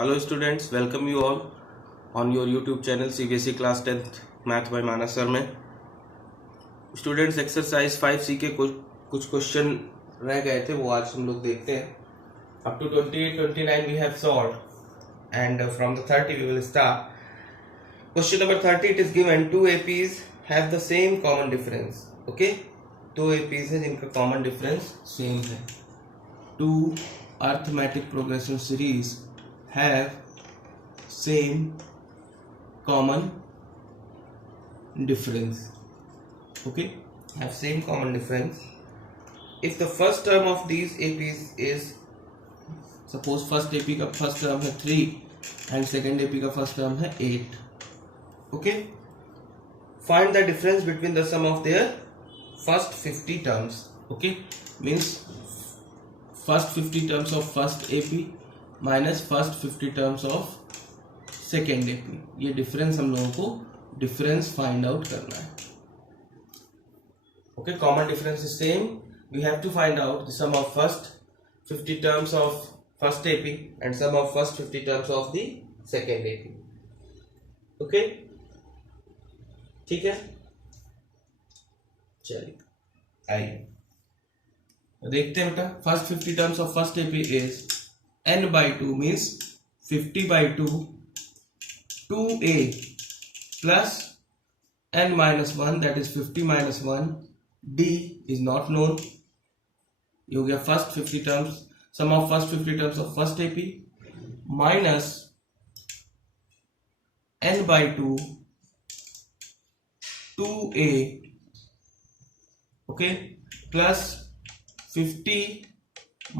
Hello students, welcome you all on your YouTube channel CBSE Class 10th Math by Manas sir में students exercise 5C के कुछ question रह गए थे, वो आज हम लोग देखते हैं. Up to 28-29 we have solved and from the 30 we will start. Question number 30, it is given two APs have the same common difference. Okay, दो APs हैं जिनका common difference same है. Two arithmetic progression series have same common difference. Okay, have same common difference. If the first term of these APs is, suppose first AP का first term है 3 and second AP का first term है 8. Okay, find the difference between the sum of their first 50 terms. Okay, means first 50 terms of first AP minus first 50 terms of second AP. ये difference हम लोगों को difference find out करना है. Okay, common difference is same. We have to find out the sum of first 50 terms of first AP and sum of first 50 terms of the second AP. Okay, ठीक है, चलिए आइए देखते हैं बेटा. First 50 terms of first AP is n by 2 means 50 by 2 2a plus n minus 1, that is 50 minus 1. d is not known. You get first 50 terms, sum of first 50 terms of first AP minus n by 2 2a, okay, plus 50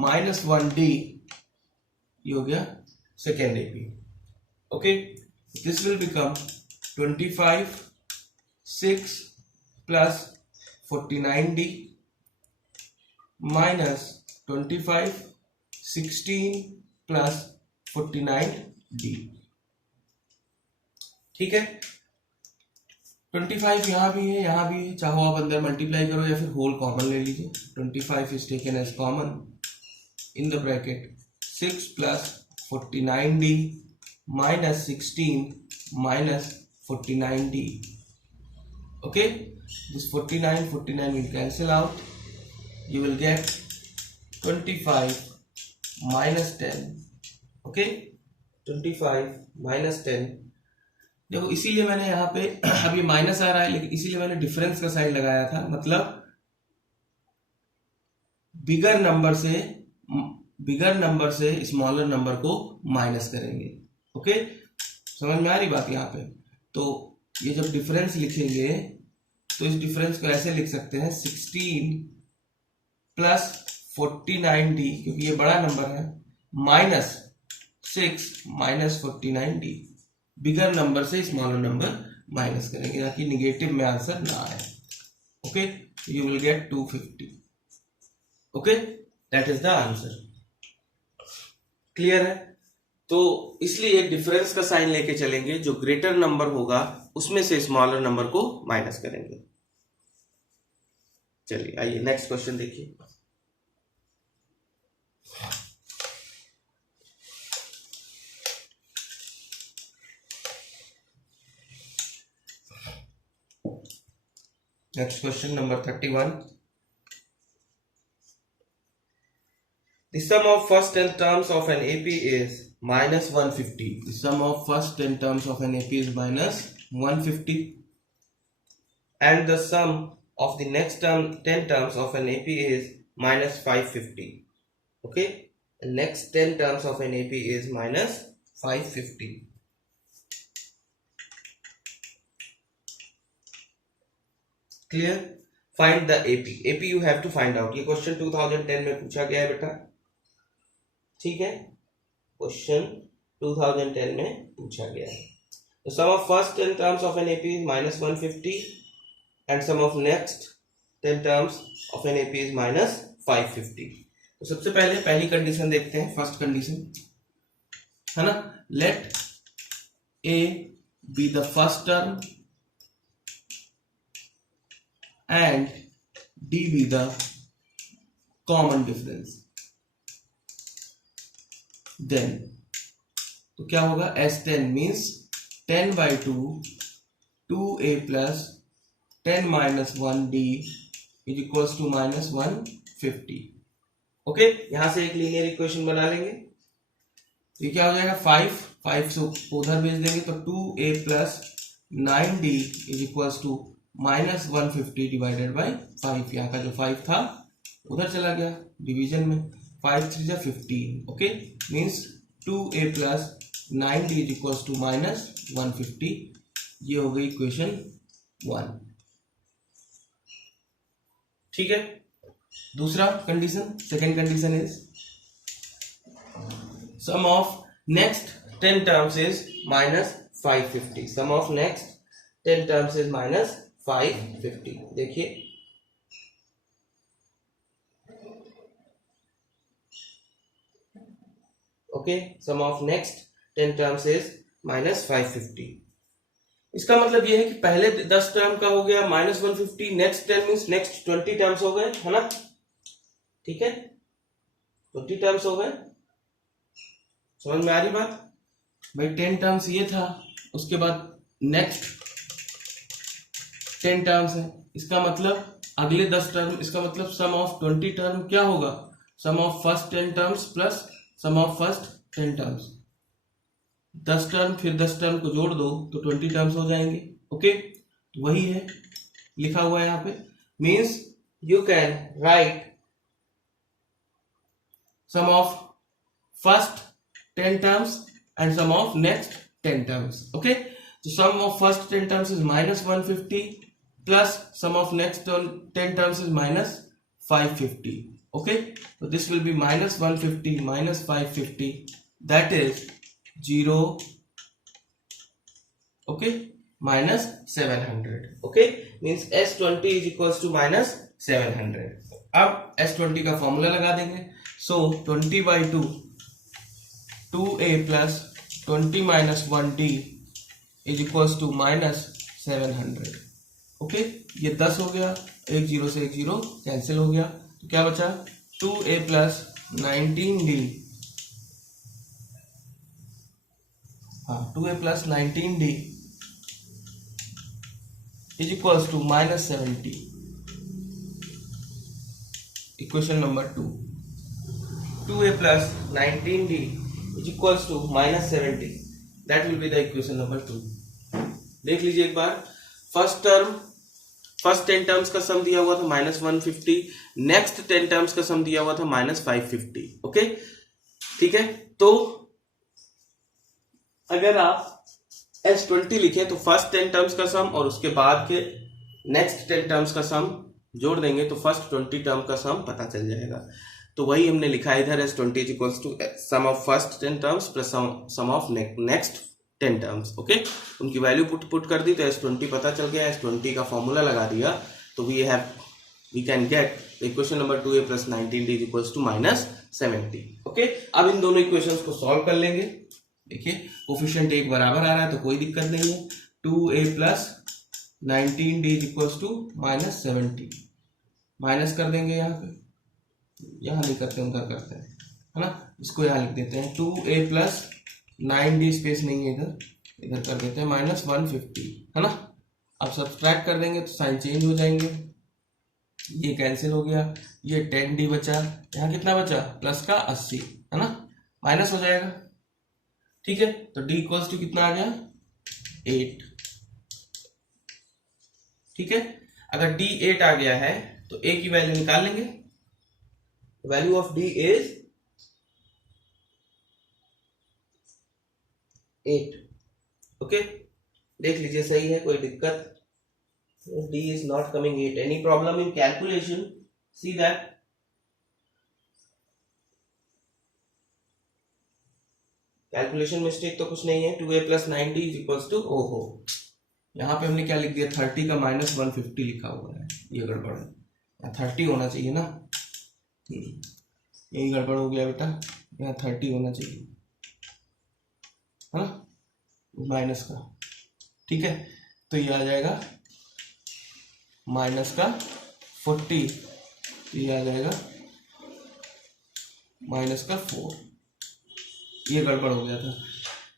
minus 1d, ये हो गया second AP. Okay, this will become 25 6 plus 49d minus 25 16 plus 49d. ठीक है, 25 यहाँ भी है, यहाँ भी है, चाहो आप अंदर मल्टीप्लाई करो या फिर होल कॉमन ले लीजिए. 25 is taken as common in the bracket 6 plus 49d minus 16 minus 49d. Okay, this 49 will cancel out. You will get 25 minus 10. Okay, 25 minus 10. देखो, इसीलिए मैंने यहाँ पे अब ये माइनस आ रहा है, लेकिन इसीलिए मैंने डिफरेंस का साइन लगाया था. मतलब बिगर नंबर से स्मॉलर नंबर को माइनस करेंगे. ओके, समझ में आ रही बात यहाँ पे. तो ये जब डिफरेंस लिखेंगे तो इस डिफरेंस को ऐसे लिख सकते हैं 16 प्लस 49d, क्योंकि ये बड़ा नंबर है, minus 6 minus 49d. Bigger number से स्मॉलर नंबर माइनस करेंगे ताकि निगेटिव में आंसर ना आए. Okay, you will get 250. Okay, that is the answer. Clear है? तो इसलिए डिफरेंस का साइन लेके चलेंगे, जो ग्रेटर नंबर होगा उसमें से स्मॉलर नंबर को माइनस करेंगे. चलिए आइए नेक्स्ट क्वेश्चन देखिए. Next question number 31. The sum of first 10 terms of an AP is minus 150. The sum of first 10 terms of an AP is minus 150. And the sum of the next 10 terms of an AP is minus 550. Okay? The next 10 terms of an AP is minus 550. Clear? Find the AP. AP you have to find out. ये question 2010 में पूछा गया है बेटा. ठीक है, question 2010 में पूछा गया है. तो sum of first 10 terms of n AP is minus 150 and sum of next 10 terms of n AP is minus 550. तो सबसे पहले पहली कंडीशन देखते हैं. फर्स्ट कंडीशन है ना, let A be the first term and D be the common difference. Then तो क्या होगा S10 means 10/2 2a plus 10 minus 1d is equals to minus 150। Okay, यहां से एक लीनियर इक्वेशन बना लेंगे। तो ये क्या हो जाएगा 5 से उधर भेज देंगे तो 2a plus 9d is equals to minus 150 divided by 5। यहाँ का जो 5 था उधर चला गया डिवीजन में, 5 3 जा 15। Okay, means 2a plus 9d is equals to minus 150। ये हो गई इक्वेशन 1। ठीक है, दूसरा कंडीशन, second condition is sum of next 10 terms is minus 550। Sum of next 10 terms is minus 550। देखिए okay, sum of next 10 terms is minus 550। इसका मतलब ये है कि पहले 10 टर्म का हो गया minus 150, next 10 means next 20 terms हो गए, है ना। ठीक है, 20 टर्म्स हो गए। समझ में आ रही बात भाई? 10 टर्म्स ये था, उसके बाद नेक्स्ट 10 टर्म्स है। इसका मतलब अगले 10 टर्म, इसका मतलब सम ऑफ 20 टर्म क्या होगा? Sum of first 10 terms plus sum of first 10 terms. 10 term फिर 10 टर्म को जोड़ दो तो 20 टर्म्स हो जाएंगे। ओके, वही है लिखा हुआ है यहाँ पे। Means you can write sum of first 10 terms and sum of next 10 terms. Okay, so sum of first 10 terms is minus 150 plus sum of next 10 terms is minus 550. Okay, so this will be minus 150 minus 550, that is 0. Okay, minus 700. Okay, means S20 is equals to minus 700. अब S20 का formula लगा देंगे। so 20/2 2a plus 20 minus 1d is equals to minus 700। Okay, ये 10 हो गया, एक zero से एक जीरो कैंसिल हो गया, तो क्या बचा 2a प्लस 19d। हाँ, 2a plus 19d is equals to minus 70। Equation number 2, 2a plus 19d is equals to minus 70, that will be the equation number 2। देख लीजिए एक बार, फर्स्ट 10 टर्म्स का सम दिया हुआ था माइनस 150, नेक्स्ट 10 टर्म्स का सम दिया हुआ था माइनस 550। ओके, ठीक है, तो अगर आप S20 लिखे तो फर्स्ट 10 टर्म्स का सम और उसके बाद के नेक्स्ट 10 टर्म्स का सम जोड़ देंगे तो फर्स्ट 20 टर्म का सम पता चल जाएगा। तो वही हमने लिखा है इधर, S20 is equals to sum of first 10 terms plus sum of next 10 terms. Okay, उनकी वैल्यू पुट कर दी तो S20 पता चल गया, S20 का फॉर्मूला लगा दिया, तो we can get equation number 2a plus 19d is equals to minus 70। Okay, अब इन दोनों इक्वेशंस को सॉल्व कर लेंगे। देखिए कोफिशिएंट एक बराबर आ रहा है तो कोई दिक्कत नहीं है। 2a plus 19d is equals to minus 70, minus कर देंगे यहाँ पे, यहाँ नहीं करते उधर करते हैं, है ना। इसको यहाँ लिख देते हैं 2a प्लस 9d, स्पेस नहीं है इधर कर देते हैं माइनस 150, है ना। अब सब्सट्रैक्ट कर देंगे तो साइन चेंज हो जाएंगे, ये कैंसिल हो गया, ये 10d बचा, यहाँ कितना बचा प्लस का 80, है ना, माइनस हो जाएगा। ठीक है, तो d इक्वल्स टू कितना आ गया 8। ठीक है, अगर d 8 आ गया है तो a की वैल्यू निकाल लेंगे। Value of d is 8। Okay, देख लीजिए सही है, कोई दिक्कत? d is not coming 8। any problem in calculation? see that calculation mistake तो कुछ नहीं है। 2a plus 9d is equals to, ओहो यहाँ पे हमने क्या लिख दिया 30 का माइनस 150 लिखा हुआ है, ये गड़बड़ है, 30 होना चाहिए ना, यही गड़बड़ हो गया बेटा, यहाँ 30 होना चाहिए, है ना, माइनस का। ठीक है, तो ये आ जाएगा माइनस का 40, ये आ जाएगा माइनस का 4, ये गड़बड़ हो गया था।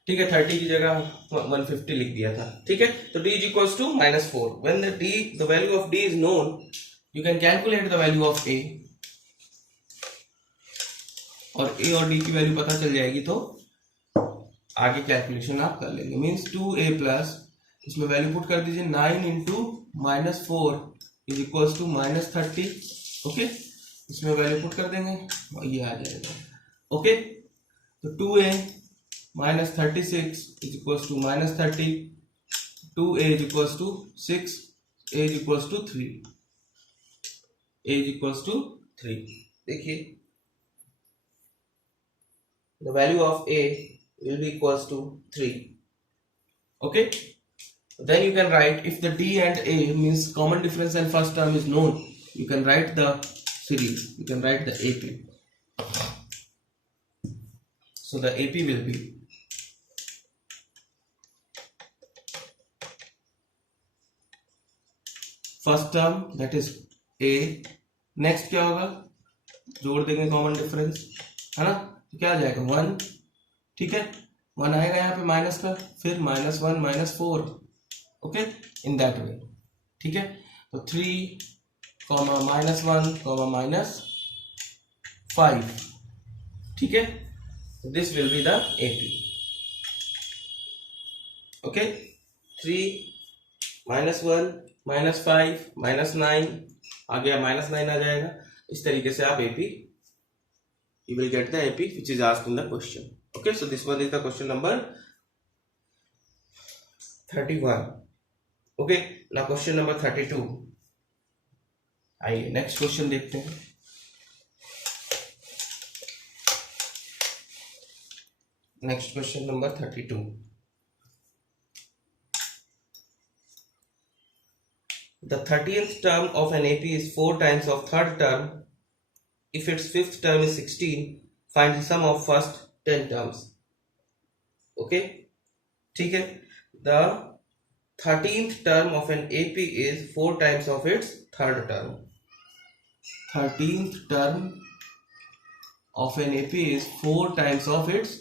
ठीक है, 30 की जगह 150 लिख दिया था। ठीक है, तो d is equals to -4। When the value of d is known, you can calculate the value of a, और a और d की वैल्यू पता चल जाएगी तो आगे कैलकुलेशन आप कर लेंगे। मीन्स 2a प्लस, इसमें वैल्यू पुट कर दीजिए, 9 into -4 is equals to -30। Okay, इसमें वैल्यू पुट कर देंगे और ये आ जाएगा। ओके, तो 2a -36 is equals to -30, 2a is equals to 6, a is equals to 3, a is equals to 3। देखिए, the value of a will be equals to 3. Okay, then you can write, if the d and a means common difference and first term is known, you can write the series, you can write the AP. So the AP will be first term, that is a, next क्या होगा, जोड़ देंगे common difference, है ना, तो क्या आ जाएगा 1। ठीक है, 1 आएगा यहाँ पे माइनस का, फिर -1 -4। Okay, in that way. ठीक है, तो 3, -1, -5। ठीक है, this will be the AP। Okay, 3, -1, -5, -9 आ गया, -9 आ जाएगा। इस तरीके से आप AP, you will get the AP which is asked in the question. Okay, so this one is the question number 31. Okay, now question number 32. आइए नेक्स्ट क्वेश्चन देखते हैं। Next question number 32। The 30th term of an AP is 4 times of third term. If its fifth term is 16, find the sum of first 10 terms. Okay, ठीक है, the 13th term of an AP is 4 times of its third term. 13th term of an AP is 4 times of its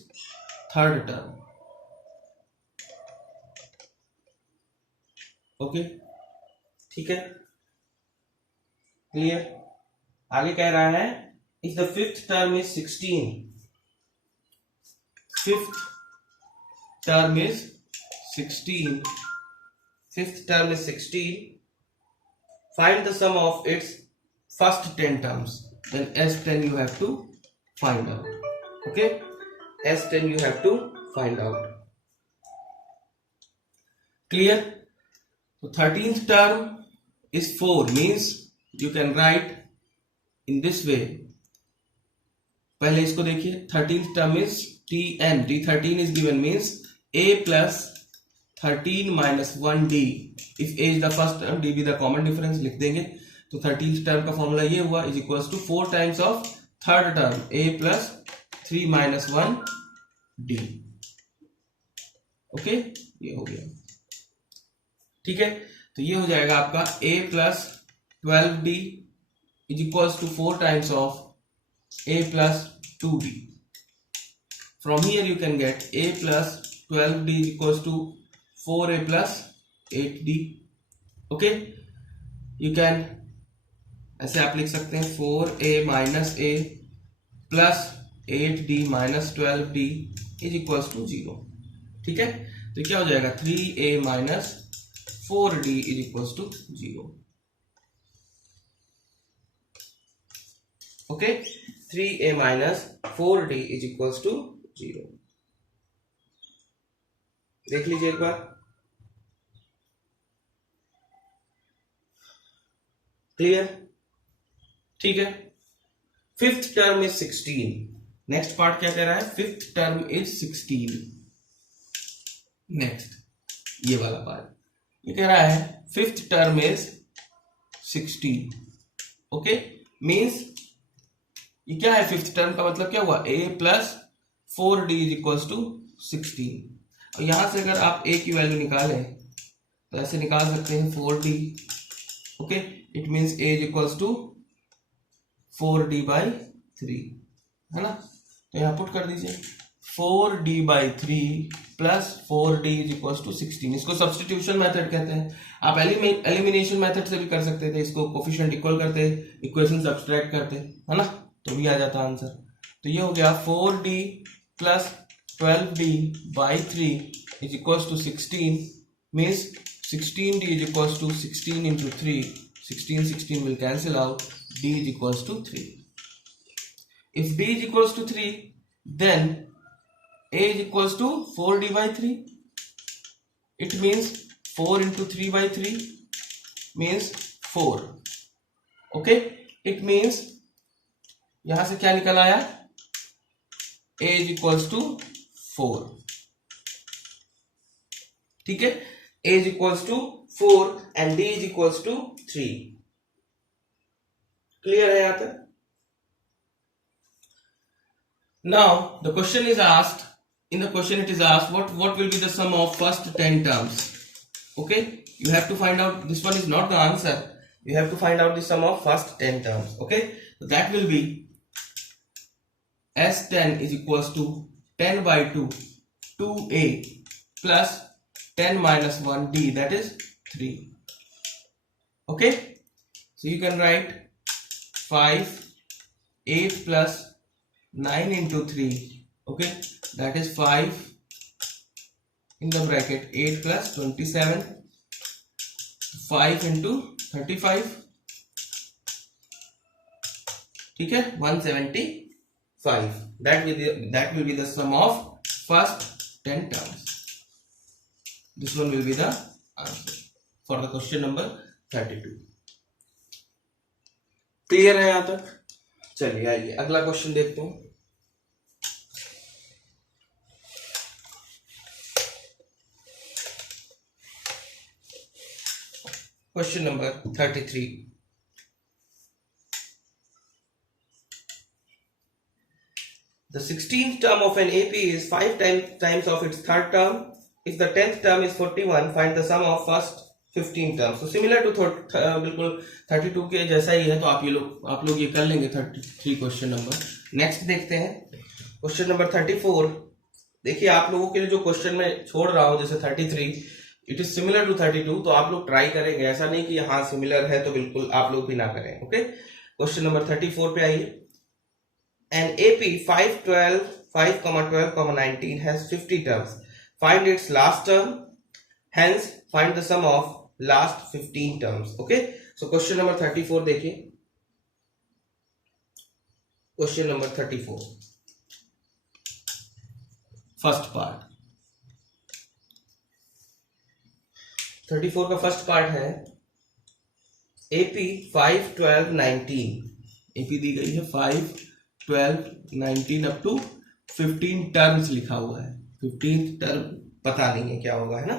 third term. Okay, ठीक है, clear. आगे कह रहा है, if the fifth term is 16, fifth term is 16, find the sum of its first 10 terms, then S10 you have to find out. Okay, S10 you have to find out. Clear? So 13th term is 4, means you can write in this way. पहले इसको देखिए, 13th term is Tn, D13 is given, means a plus 13 minus 1d. If a is the first term, d be the common difference, लिख देंगे। तो 13th term का formula ये हुआ, is equals to 4 times of third term, a plus 3 minus 1d. Okay, ये हो गया। ठीक है, तो ये हो जाएगा आपका a plus 12d is equals to 4 times of a plus 2d. From here you can get a plus 12d is equals to 4a plus 8d. Okay, you can ऐसे आप लिख सकते हैं 4a minus a plus 8d minus 12d is equals to 0. ठीक है, तो क्या हो जाएगा, 3a minus 4d is equals to 0. Okay, 3a minus 4d is equals to 0. देख लीजिए एक बार। क्लियर? ठीक है, fifth term is 16। Next part क्या कह रहा है, फिफ्थ टर्म इज 16। नेक्स्ट ये वाला पार्ट ये कह रहा है fifth term is 16। Okay, means ये क्या है, फिफ्थ टर्म का मतलब क्या हुआ, a plus 4d is equals to 16। और यहां से अगर आप a की वैल्यू निकालें तो ऐसे निकाल सकते हैं 4d। Okay, it means a is equals to 4d by 3, है ना। तो यहां पुट कर दीजिए 4d by 3 plus 4d is equal to 16। इसको सब्स्टिट्यूशन मेथड कहते हैं। आप एलिमिनेशन मेथड से भी कर सकते थे, इसको कोफिशिएंट इक्वल करते, इक्वेशन सब्सट्रैक्ट करते, है ना, तो भी आ जाता आंसर। तो ये हो गया 4d plus 12d by 3 is equal to 16, means 16d is equals to 16 into 3. 16 will cancel out. D is equals to 3. If D is equals to 3, then A is equals to 4D by 3. It means 4 into 3 by 3 means 4. Okay? It means यहां से क्या निकल आया? A is equals to 4. ठीक है? A is equals to 4 and D is equals to 3. Clear है यहाँ तक? Now the question is asked. In the question it is asked what will be the sum of first 10 terms. Okay, you have to find out. This one is not the answer. You have to find out the sum of first 10 terms. Okay, so that will be S10 is equals to 10 by 2 2A plus 10 minus 1d, that is 3. Okay, so you can write 5 8 plus 9 into 3. Okay, that is 5 in the bracket 8 plus 27, 5 into 35, ठीक है, 175. That will be the sum of first 10 terms. This one will be the answer for the question number 32. Clear है यहां तक? चलिए आइए अगला question देखते हैं। Question number 33। The 16th term of an AP is 5 times of its third term. If the 10th term is 41, find the sum of first 15 terms. So similar to बिल्कुल 32 के जैसा ही है, तो आप लोग ये कर लेंगे 33 क्वेश्चन नंबर। नेक्स्ट देखते हैं क्वेश्चन नंबर 34। देखिए आप लोगों के लिए जो क्वेश्चन में छोड़ रहा हूं जैसे 33, इट इज सिमिलर टू 32, तो आप लोग ट्राई करेंगे, ऐसा नहीं कि हाँ सिमिलर है तो बिल्कुल आप लोग भी ना करें। ओके, क्वेश्चन नंबर 34 पे आइए। An AP 5,12,19 has 50 terms. Find its last term. Hence, find the sum of last 15 terms. Okay. So, question number 34 देखिए। Question number 34. First part. 34 का फर्स्ट पार्ट है AP 5, 12, 19। AP दी गई है 5, 12, 19 अप टू 15 टर्म्स लिखा हुआ है। 15 टर्म पता नहीं है क्या होगा, है ना।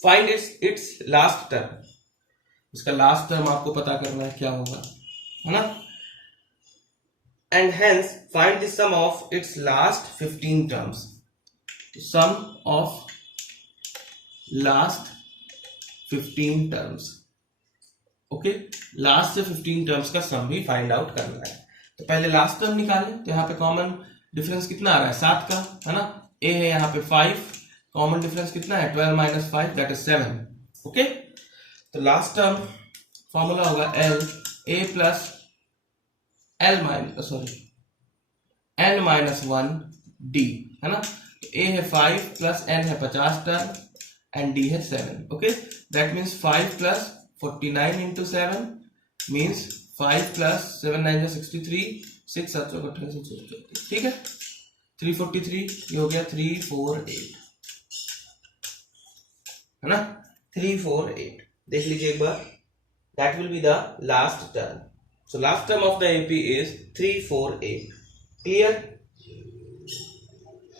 फाइंड इट्स लास्ट टर्म, इसका लास्ट टर्म आपको पता करना है क्या होगा, है ना। And hence find the sum of its last 15 terms. Sum of last 15 terms. Okay, last से 15 टर्म्स का सम भी फाइंड आउट करना है। तो पहले लास्ट टर्म निकालें, तो यहाँ पे कॉमन डिफरेंस कितना आ रहा है 7 का, है ना। ए है यहाँ पे 5, कॉमन डिफरेंस कितना है 12 माइनस 5 दैट इज 7। ओके, तो लास्ट टर्म फॉर्मूला होगा L A plus L minus N minus 1 D, है ना। तो ए है 5 प्लस एन है 50 टर्म एंड डी है 7। Okay, that means 5 plus 49 into 7 means 5 plus 7 9 63, 6 7 28, ठीक है। 343 ये हो गया 348, है ना। 348 देख लीजिए एक बार, that will be the last term. So last term of the AP is 348। Clear?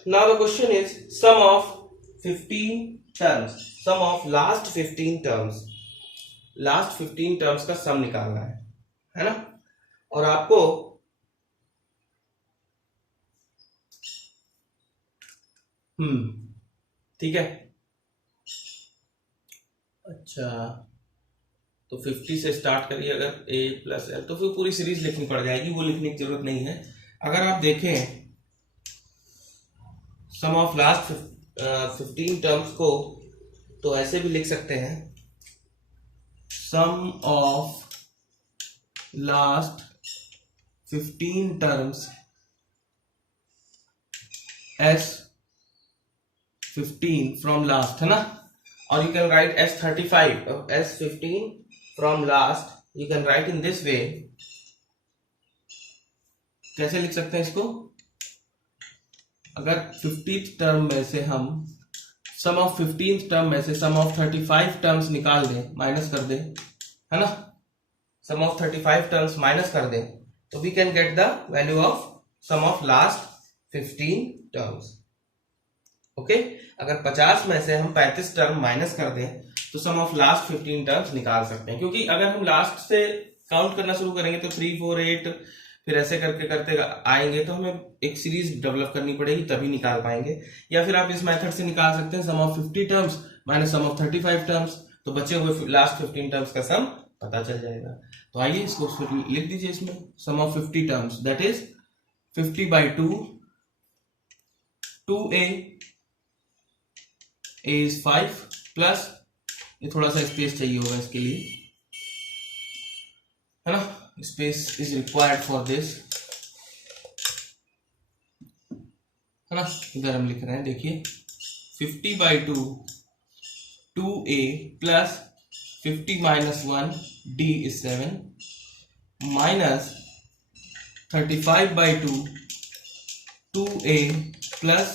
Now the question is sum of 15 terms, sum of last 15 terms. Last 15 terms का सम निकालना है ना। और आपको ठीक है, अच्छा तो 50 से स्टार्ट करिए। अगर a प्लस एल तो फिर पूरी सीरीज लिखनी पड़ जाएगी, वो लिखने की जरूरत नहीं है। अगर आप देखें सम ऑफ लास्ट 15 टर्म्स को तो ऐसे भी लिख सकते हैं, sum of last 15 terms S15 from last, है ना, और you can write S35 S15 from last, you can write in this way. कैसे लिख सकते हैं इसको? अगर 50th टर्म में से हम सम ऑफ 15th टर्म में से सम ऑफ 35 टर्म्स निकाल दें, माइनस कर दें, है ना, सम ऑफ 35 टर्म्स माइनस कर दें, तो we can get the value of sum of last 15 terms. Okay, अगर 50 में से हम 35 टर्म माइनस कर दें तो सम ऑफ लास्ट 15 टर्म्स निकाल सकते हैं। क्योंकि अगर हम लास्ट से काउंट करना शुरू करेंगे तो 3 4 8 फिर ऐसे करके करते आएंगे, तो हमें एक सीरीज डेवलप करनी पड़ेगी, तभी निकाल पाएंगे। या फिर आप इस मेथड से निकाल सकते हैं sum of 50 terms minus sum of 35 terms, तो बचे हुए लास्ट 15 टर्म्स का सम पता चल जाएगा। तो आइए इसको लिख दीजिए इसमें, sum of 50 terms that is 50/2, 2a is 5 plus, ये थोड़ा सा स्पेस चाहिए होगा इसके लिए, है ना, space is required for this, है ना। इधर हम लिख रहे हैं, देखिए 50/2 2a plus 50 - 1 d is 7 minus 35/2 2a plus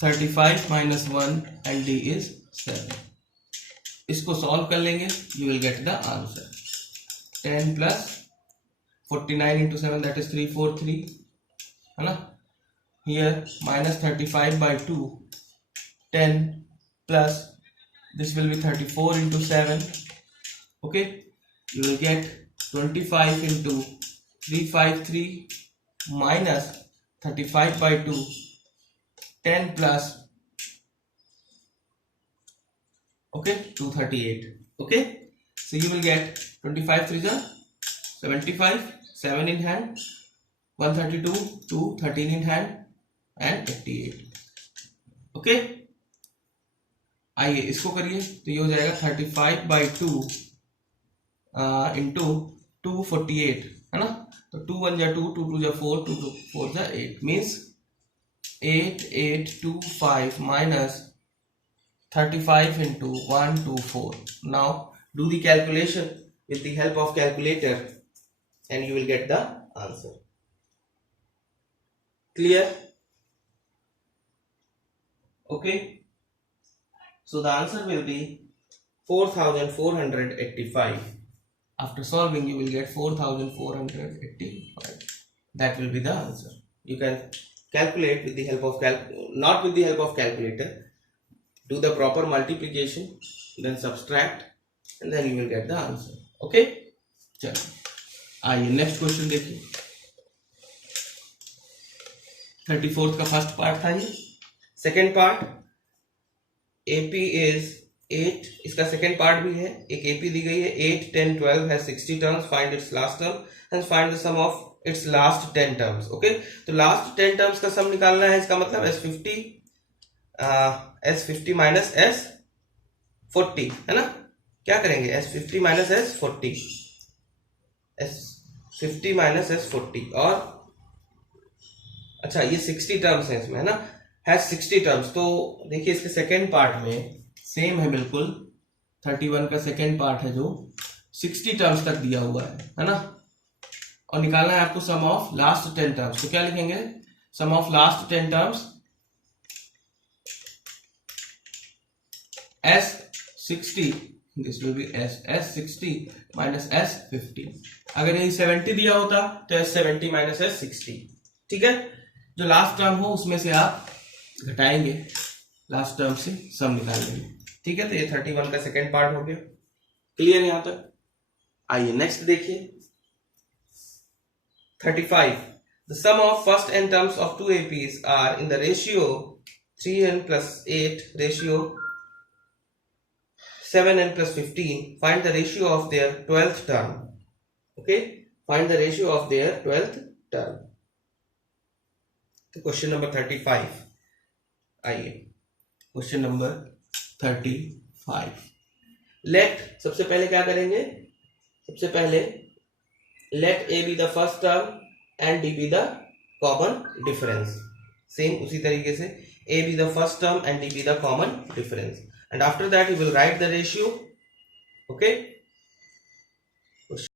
35 - 1 and d is 7। इसको सॉल्व कर लेंगे, you will get the answer 10 plus 49 into 7 that is 343, है ना। Here minus 35/2 10 plus this will be 34 into 7. Okay, you will get 25 into 353 minus 35/2 10 plus, okay, 238. Okay, so you will get 25 3 is 75, 7 in hand, 132, 2, 13 in hand and 88. Okay, आइए इसको करिए, तो ये हो जाएगा 35/2 into 248, है ना। तो 2 1 जा 2, 2 2 जा 4, 2 2 4 जा 8, means 8825 minus 35 into 124. Now do the calculation with the help of calculator and you will get the answer. Clear? Okay, so the answer will be 4485. After solving you will get 4485. That will be the answer. You can calculate with the help of not with the help of calculator. Do the proper multiplication, then subtract, and then you will get the answer. Okay, चलो आइए next question देखिए। 34th का first part था ये। Second part AP is 8, इसका second part भी है। एक AP दी गई है 8 10 12 has 60 terms, find its last term and find the sum of its last 10 terms. Okay, तो लास्ट 10 टर्म्स का सम निकालना है। इसका मतलब S50 minus S40, है ना। क्या करेंगे, S50 minus S40, S50 minus S40, और अच्छा ये 60 टर्म्स है इसमें, है ना, है 60 टर्म्स। तो देखिए इसके सेकेंड पार्ट में सेम है बिल्कुल, 31 का सेकेंड पार्ट है जो 60 टर्म्स तक दिया हुआ है ना। और निकालना है आपको सम ऑफ लास्ट 10 टर्म्स। तो क्या लिखेंगे, sum of last 10 terms S60, this will be S60 minus S50। अगर यही 70 दिया होता तो S70 minus S60, ठीक है। जो लास्ट टर्म हो उसमें से आप घटाएंगे, लास्ट टर्म से सम निकाल लेंगे, ठीक है। तो ये 31 का सेकेंड पार्ट हो गया। क्लियर यहां तक? आइए नेक्स्ट देखिए 35. The sum of first n terms of two APs are in the ratio 3n plus 8 ratio 7n plus 15. Find the ratio of their 12th term. Okay, find the ratio of their 12th term. So question number 35. आइए question number 35। Late, सबसे पहले क्या करेंगे, सबसे पहले let A be the first term and D be the common difference. Same उसी तरीके से a be the first term and d be the common difference, and after that you will write the ratio. Okay,